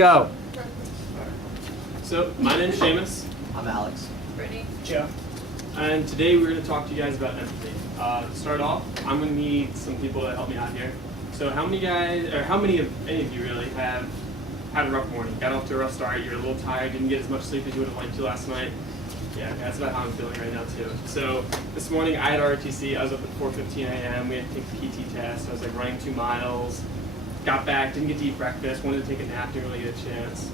Go. So, my name's Seamus, I'm Alex. Brittany. Joe. and today we're going to talk to you guys about empathy. To start off, I'm going to need some people to help me out here. So, how many of any of you really have had a rough morning? Got off to a rough start, you're a little tired, didn't get as much sleep as you would have liked to last night? Yeah, that's about how I'm feeling right now too. So, this morning I had ROTC, I was up at 4:15 a.m., we had to take the PT test, I was like running 2 miles, got back, didn't get to eat breakfast, wanted to take a nap, didn't really get a chance.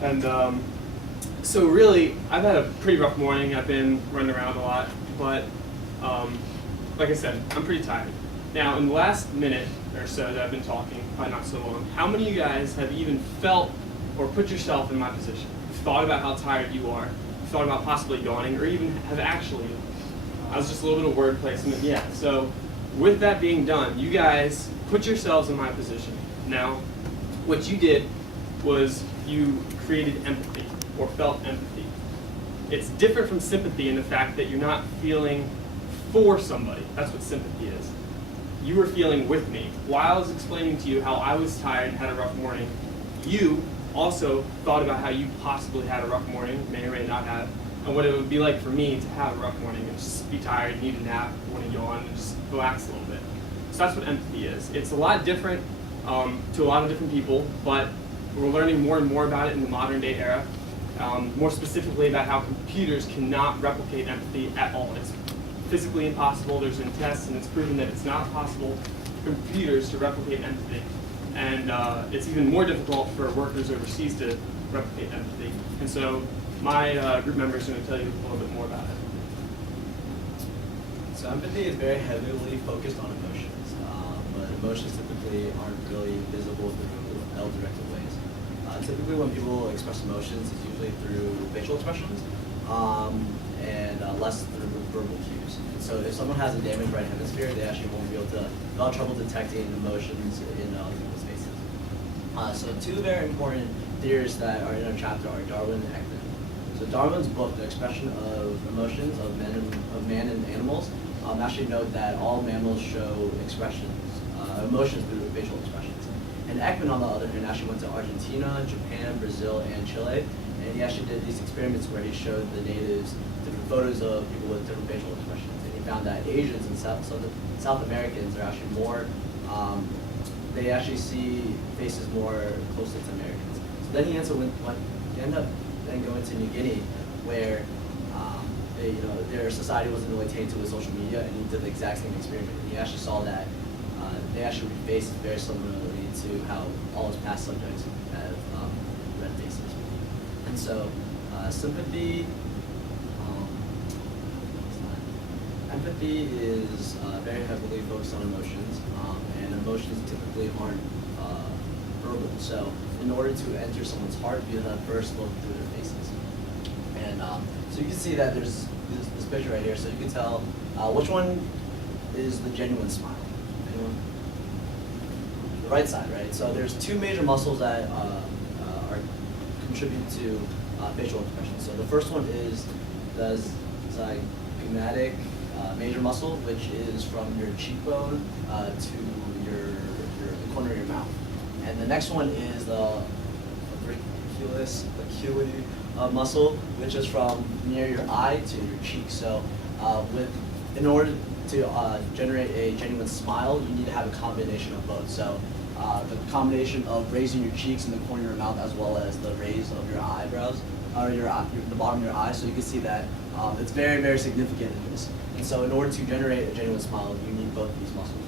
And so really, I've had a pretty rough morning. I've been running around a lot, but like I said, I'm pretty tired. Now, in the last minute or so that I've been talking, probably not so long, how many of you guys have even felt or put yourself in my position? You've thought about how tired you are, you've thought about possibly yawning, or even have actually yawned? I was just a little bit of word placement, yeah. So with that being done, you guys put yourselves in my position. Now, what you did was you created empathy, or felt empathy. It's different from sympathy in the fact that you're not feeling for somebody. That's what sympathy is. You were feeling with me. While I was explaining to you how I was tired and had a rough morning, you also thought about how you possibly had a rough morning, may or may not have, and what it would be like for me to have a rough morning and just be tired, need a nap, want to yawn, and just relax a little bit. So that's what empathy is. It's a lot different to a lot of different people, but we're learning more and more about it in the modern day era. More specifically about how computers cannot replicate empathy at all. It's physically impossible. There's been tests and it's proven that it's not possible for computers to replicate empathy. And it's even more difficult for workers overseas to replicate empathy. And so my group member is going to tell you a little bit more about it. So empathy is very heavily focused on emotions, but emotions typically aren't really visible through L-directed ways. Typically when people express emotions, it's usually through facial expressions and less through verbal cues. And so if someone has a damaged right hemisphere, they actually won't be able to, they'll have trouble detecting emotions in people's faces. So two very important theories that are in our chapter are Darwin and Ekman. So Darwin's book, The Expression of Emotions of Man and Animals, actually note that all mammals show emotions through facial expressions. And Ekman, on the other hand, actually went to Argentina, Japan, Brazil, and Chile, and he actually did these experiments where he showed the natives different photos of people with different facial expressions, and he found that Asians and South Americans are actually more, they actually see faces more closely to Americans. So then he ended up then going to New Guinea, where their society wasn't really tainted with social media, and he did the exact same experiment. And he actually saw that they actually face very similarly to how all his past subjects have red faces. And so sympathy, empathy is very heavily focused on emotions, and emotions typically aren't verbal. So in order to enter someone's heart, you have to first look through their faces. And so you can see that there's this picture right here, so you can tell which one is the genuine smile. Anyone? The right side, right? So there's two major muscles that contribute to facial expression. So the first one is the zygomatic major muscle, which is from your cheekbone to the corner of your mouth. And the next one is the maculae muscle, which is from near your eye to your cheek. So in order to generate a genuine smile, you need to have a combination of both. So the combination of raising your cheeks and the corner of your mouth, as well as the raise of your eyebrows, or the bottom of your eye. So you can see that it's very, very significant in this. And so in order to generate a genuine smile, you need both of these muscles.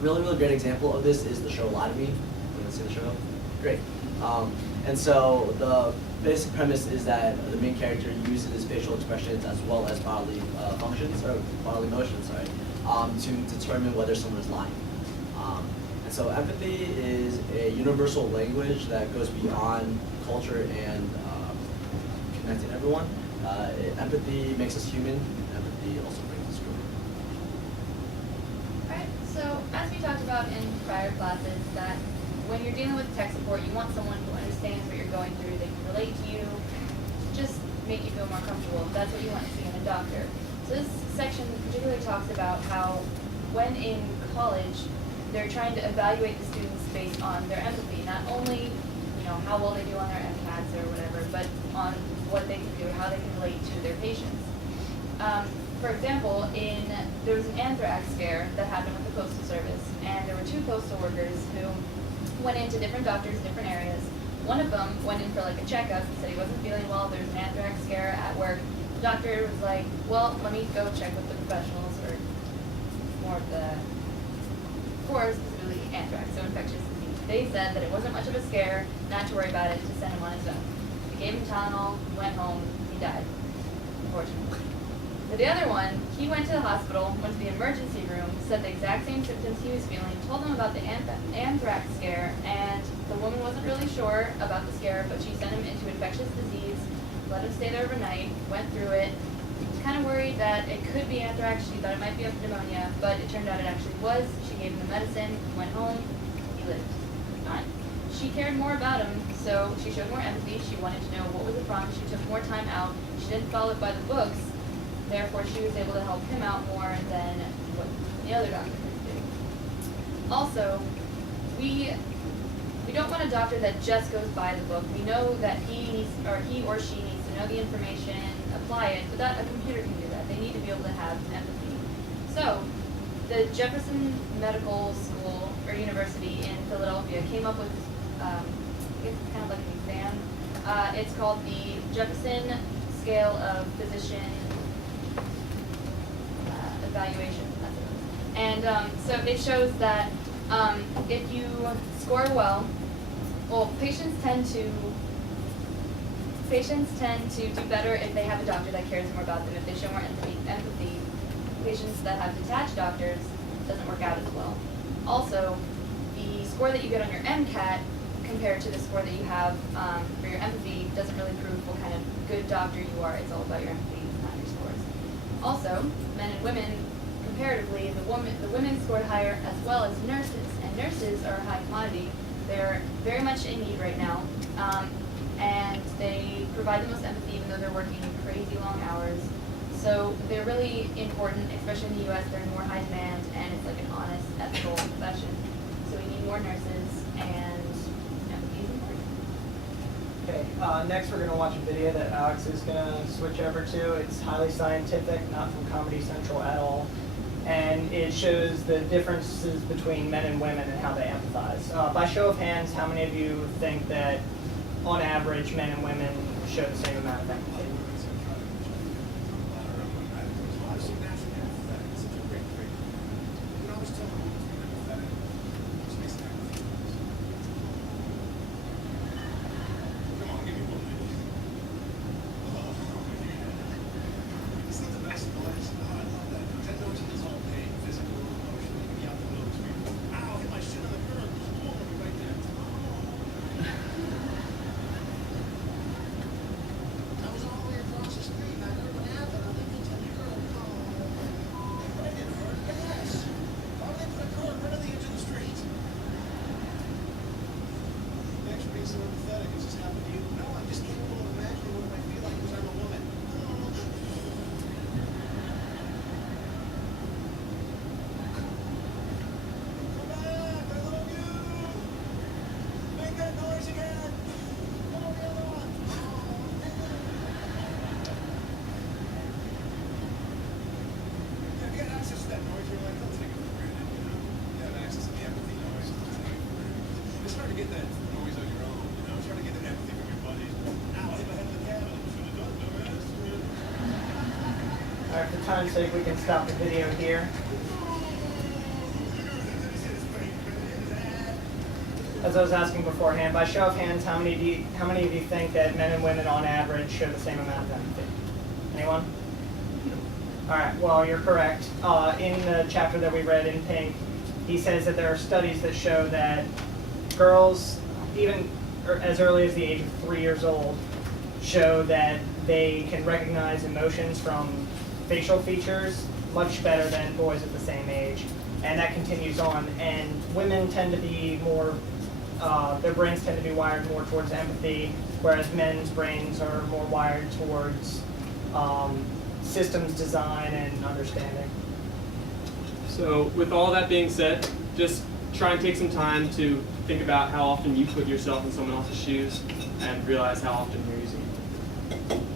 Really, really great example of this is the show Lie to Me. You want to see the show? Great. And so the basic premise is that the main character uses his facial expressions as well as bodily bodily motions, to determine whether someone is lying. And so empathy is a universal language that goes beyond culture and connecting everyone. Empathy makes us human. Empathy also brings us joy. Alright, so as we talked about in prior classes, that when you're dealing with tech support, you want someone who understands what you're going through, they can relate to you, just make you feel more comfortable. That's what you want to see in a doctor. So this section particularly talks about how when in college, they're trying to evaluate the students based on their empathy, not only how well they do on their MCATs or whatever, but on what they can do, how they can relate to their patients. For example, there was an anthrax scare that happened with the Postal Service, and there were 2 postal workers who went into different doctors in different areas. One of them went in for like a checkup and said he wasn't feeling well, there was an anthrax scare at work. The doctor was like, well, let me go check with the professionals, or more of the, for specifically anthrax, so infectious disease. They said that it wasn't much of a scare, not to worry about it, to send him on his own. They gave him Tylenol, he went home, he died, unfortunately. So the other one, he went to the hospital, went to the emergency room, said the exact same symptoms he was feeling, told them about the anthrax scare, and the woman wasn't really sure about the scare, but she sent him into infectious disease, let him stay there overnight, went through it, was kind of worried that it could be anthrax, she thought it might be pneumonia, but it turned out it actually was. She gave him the medicine, he went home, he lived. Fine. She cared more about him, so she showed more empathy, she wanted to know what was the problem, she took more time out, she didn't follow it by the books, therefore she was able to help him out more than what the other doctor could do. Also, we don't want a doctor that just goes by the book. We know that he or she needs to know the information, apply it, but that a computer can do that. They need to be able to have empathy. So, the Jefferson Medical School or University in Philadelphia came up with, I guess it's kind of like an exam. It's called the Jefferson Scale of Physician Evaluation. That's what it is. And so it shows that if you score well, patients tend to do better if they have a doctor that cares more about them, if they show more empathy. Patients that have detached doctors doesn't work out as well. Also, the score that you get on your MCAT compared to the score that you have for your empathy doesn't really prove what kind of good doctor you are. It's all about your empathy, not your scores. Also, men and women, comparatively, the women scored higher as well as nurses, and nurses are a high commodity. They're very much in need right now, and they provide the most empathy even though they're working crazy long hours. So they're really important, especially in the U.S. They're in more high demand, and it's like an honest, ethical profession. So we need more nurses, and empathy is important. Okay, next we're going to watch a video that Alex is going to switch over to. It's highly scientific, not from Comedy Central at all. And it shows the differences between men and women and how they empathize. By show of hands, how many of you think that, on average, men and women show the same amount of empathy? Alright, for time's sake, we can stop the video here. As I was asking beforehand, by show of hands, how many of you think that men and women on average show the same amount of empathy? Anyone? Alright, well, you're correct. In the chapter that we read in pink, he says that there are studies that show that girls, even as early as the age of 3 years old, show that they can recognize emotions from facial features much better than boys at the same age. And that continues on. And women tend to be more, their brains tend to be wired more towards empathy, whereas men's brains are more wired towards systems design and understanding. So with all that being said, just try and take some time to think about how often you put yourself in someone else's shoes and realize how often you're using it.